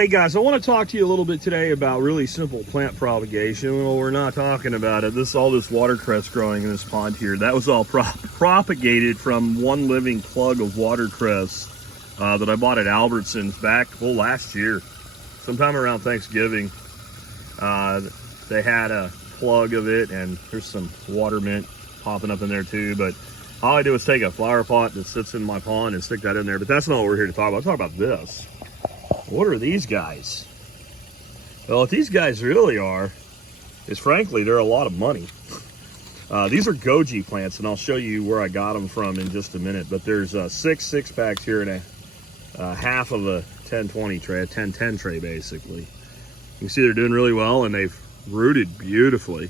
Hey guys, I want to talk to you a little bit today about really simple plant propagation. Well, we're not talking about it. All this watercress growing in this pond here, that was all propagated from one living plug of watercress that I bought at Albertsons back, well, last year, sometime around Thanksgiving. They had a plug of it, and there's some water mint popping up in there too, but all I do is take a flower pot that sits in my pond and stick that in there. But that's not what we're here to talk about. I'll talk about this. What are these guys? Well, what these guys really are is, frankly, they're a lot of money. These are goji plants, and I'll show you where I got them from in just a minute. But there's six packs here and a half of a 10-20 tray, a 10-10 tray, basically. You can see they're doing really well, and they've rooted beautifully.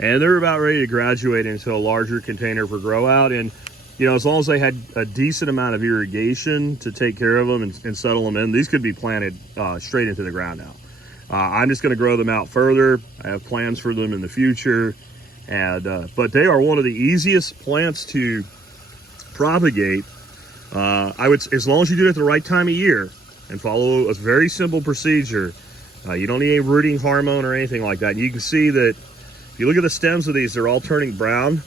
And they're about ready to graduate into a larger container for grow out. And you know, as long as they had a decent amount of irrigation to take care of them and settle them in, these could be planted straight into the ground now. I'm just going to grow them out further. I have plans for them in the future. And but they are one of the easiest plants to propagate. As long as you do it at the right time of year and follow a very simple procedure, you don't need a rooting hormone or anything like that. And you can see that if you look at the stems of these, they're all turning brown.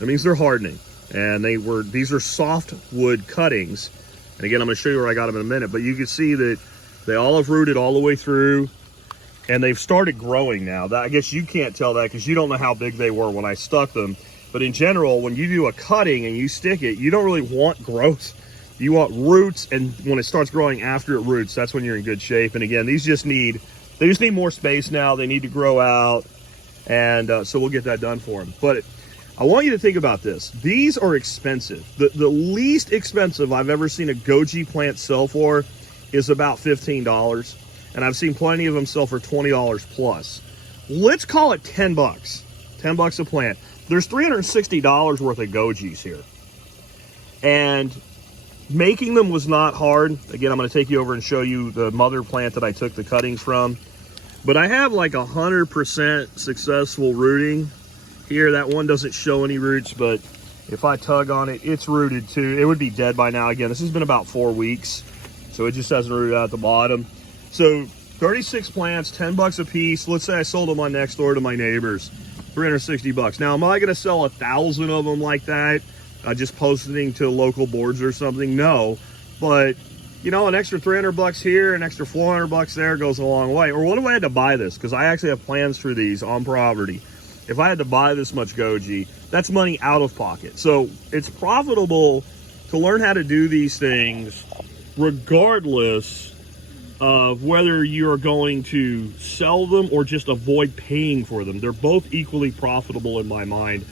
That means they're hardening. And these are softwood cuttings. And again, I'm going to show you where I got them in a minute, but you can see that they all have rooted all the way through, and they've started growing now. I guess you can't tell that because you don't know how big they were when I stuck them. But in general, when you do a cutting and you stick it, you don't really want growth. You want roots, and when it starts growing after it roots, that's when you're in good shape. And again, they just need more space now. They need to grow out, and so we'll get that done for them. But I want you to think about this. These are expensive. The least expensive I've ever seen a goji plant sell for is about $15. And I've seen plenty of them sell for $20 plus. Let's call it 10 bucks. 10 bucks a plant. There's $360 worth of gojis here. And making them was not hard. Again, I'm going to take you over and show you the mother plant that I took the cuttings from. But I have like 100% successful rooting. Here, that one doesn't show any roots, but if I tug on it, it's rooted too. It would be dead by now. Again, this has been about 4 weeks, so it just hasn't rooted out at the bottom. So 36 plants, 10 bucks a piece. Let's say I sold them on next door to my neighbors, 360 bucks. Now, am I going to sell 1,000 of them like that, just posting to local boards or something? No, but you know, an extra 300 bucks here, an extra 400 bucks there goes a long way. Or what if I had to buy this? Because I actually have plans for these on property. If I had to buy this much goji, that's money out of pocket. So it's profitable to learn how to do these things regardless of whether you're going to sell them or just avoid paying for them. They're both equally profitable in my mind.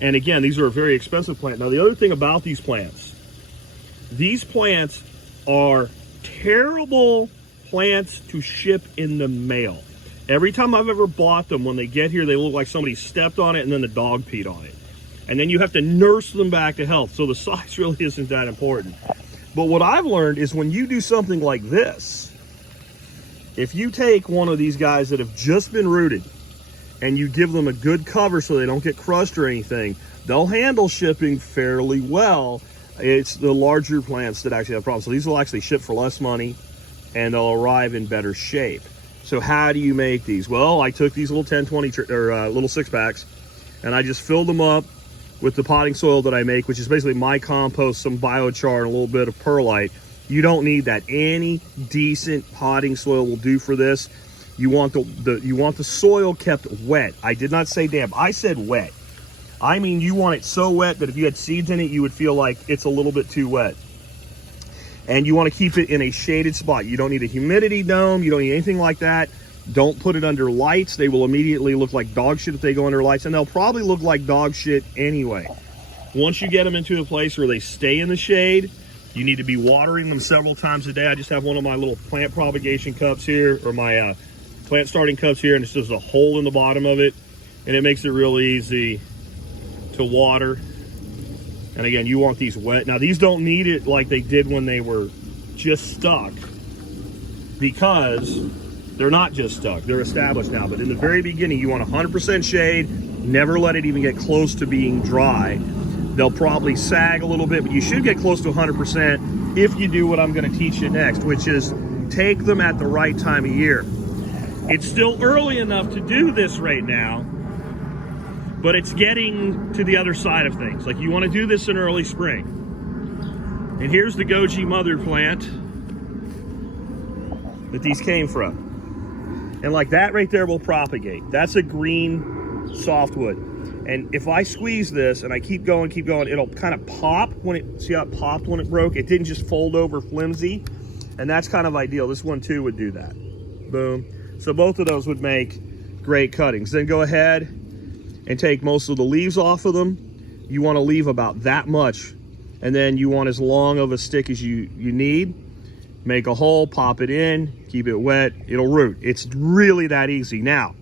And again, these are a very expensive plant. Now, the other thing about these plants are terrible plants to ship in the mail. Every time I've ever bought them, when they get here, they look like somebody stepped on it and then the dog peed on it. And then you have to nurse them back to health. So the size really isn't that important. But what I've learned is when you do something like this, if you take one of these guys that have just been rooted and you give them a good cover so they don't get crushed or anything, they'll handle shipping fairly well. It's the larger plants that actually have problems. So these will actually ship for less money and they'll arrive in better shape. So how do you make these? Well, I took these little 10-20 or little 6-packs, and I just filled them up with the potting soil that I make, which is basically my compost, some biochar, and a little bit of perlite. You don't need that. Any decent potting soil will do for this. You want the soil kept wet. I did not say damp. I said wet. I mean, you want it so wet that if you had seeds in it, you would feel like it's a little bit too wet. And you want to keep it in a shaded spot. You don't need a humidity dome. You don't need anything like that. Don't put it under lights. They will immediately look like dog shit if they go under lights, and they'll probably look like dog shit anyway. Once you get them into a place where they stay in the shade, you need to be watering them several times a day. I just have one of my little plant propagation cups here, or my plant starting cups here, and it's just a hole in the bottom of it, and it makes it real easy to water. And again, you want these wet. Now, these don't need it like they did when they were just stuck, because they're not just stuck. They're established now. But in the very beginning, you want 100% shade. Never let it even get close to being dry. They'll probably sag a little bit, but you should get close to 100% if you do what I'm going to teach you next, which is Take them at the right time of year. It's still early enough to do this right now, but it's getting to the other side of things. Like, you want to do this in early spring. And here's the Goji mother plant that these came from. And like that right there will propagate. That's a green softwood. And if I squeeze this and I keep going, it'll kind of pop when it, see how it popped when it broke? It didn't just fold over flimsy. And that's kind of ideal. This one too would do that. Boom. So both of those would make great cuttings. Then go ahead and take most of the leaves off of them. You want to leave about that much. And then you want as long of a stick as you need. Make a hole, pop it in, keep it wet, it'll root. It's really that easy. Now,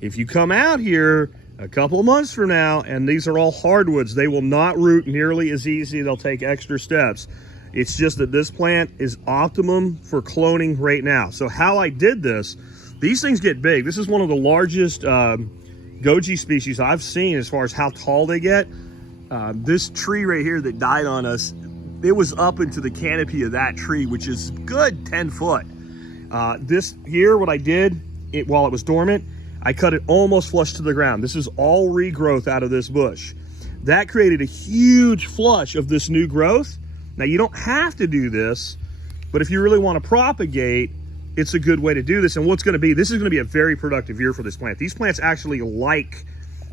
if you come out here a couple of months from now, and these are all hardwoods, they will not root nearly as easy. They'll take extra steps. It's just that this plant is optimum for cloning right now. So how I did this, these things get big. This is one of the largest Goji species I've seen as far as how tall they get. This tree right here that died on us, it was up into the canopy of that tree, which is good 10 foot. This here, what I did, while it was dormant, I cut it almost flush to the ground. This is all regrowth out of this bush. That created a huge flush of this new growth. Now, you don't have to do this, but if you really want to propagate, it's a good way to do this. And what's going to be, this is going to be a very productive year for this plant. These plants actually like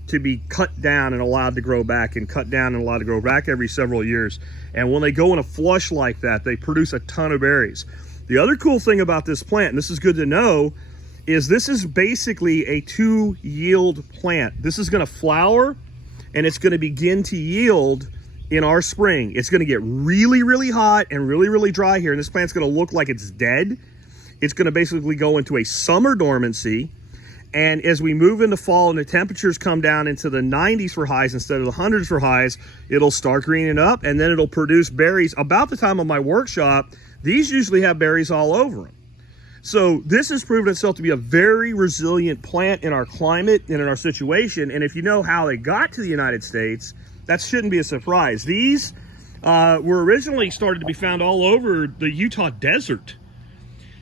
to be cut down and allowed to grow back, and cut down and allowed to grow back every several years. And when they go in a flush like that, they produce a ton of berries. The other cool thing about this plant, and this is good to know, is this is basically a 2-yield plant. This is going to flower and it's going to begin to yield in our spring. It's going to get really, really hot and really, really dry here, and this plant's going to look like it's dead. It's going to basically go into a summer dormancy. And as we move into fall and the temperatures come down into the 90s for highs instead of the 100s for highs, it'll start greening up, and then it'll produce berries. About the time of my workshop, these usually have berries all over them. So this has proven itself to be a very resilient plant in our climate and in our situation. And if you know how they got to the United States, that shouldn't be a surprise. These were originally started to be found all over the Utah desert.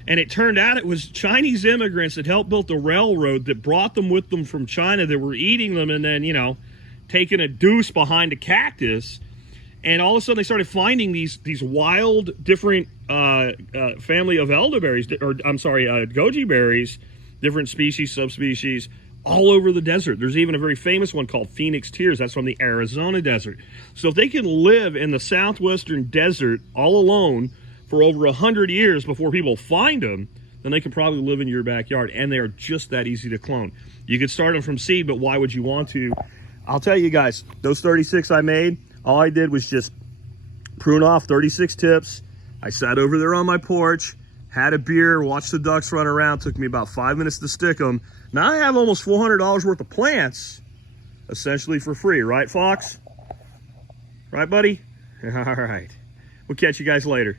And it turned out it was Chinese immigrants that helped build the railroad that brought them with them from China, that were eating them and then, you know, taking a deuce behind a cactus. And all of a sudden they started finding these wild different family of elderberries, or I'm sorry, goji berries, different species, subspecies, all over the desert. There's even a very famous one called Phoenix Tears. That's from the Arizona desert. So if they can live in the southwestern desert all alone for over 100 years before people find them, then they can probably live in your backyard, and they are just that easy to clone. You could start them from seed, but why would you want to? I'll tell you guys, those 36 I made, all I did was just prune off 36 tips. I sat over there on my porch, had a beer, watched the ducks run around. Took me about 5 minutes to stick them. Now I have almost $400 worth of plants, essentially for free, right, Fox? Right, buddy? All right. We'll catch you guys later.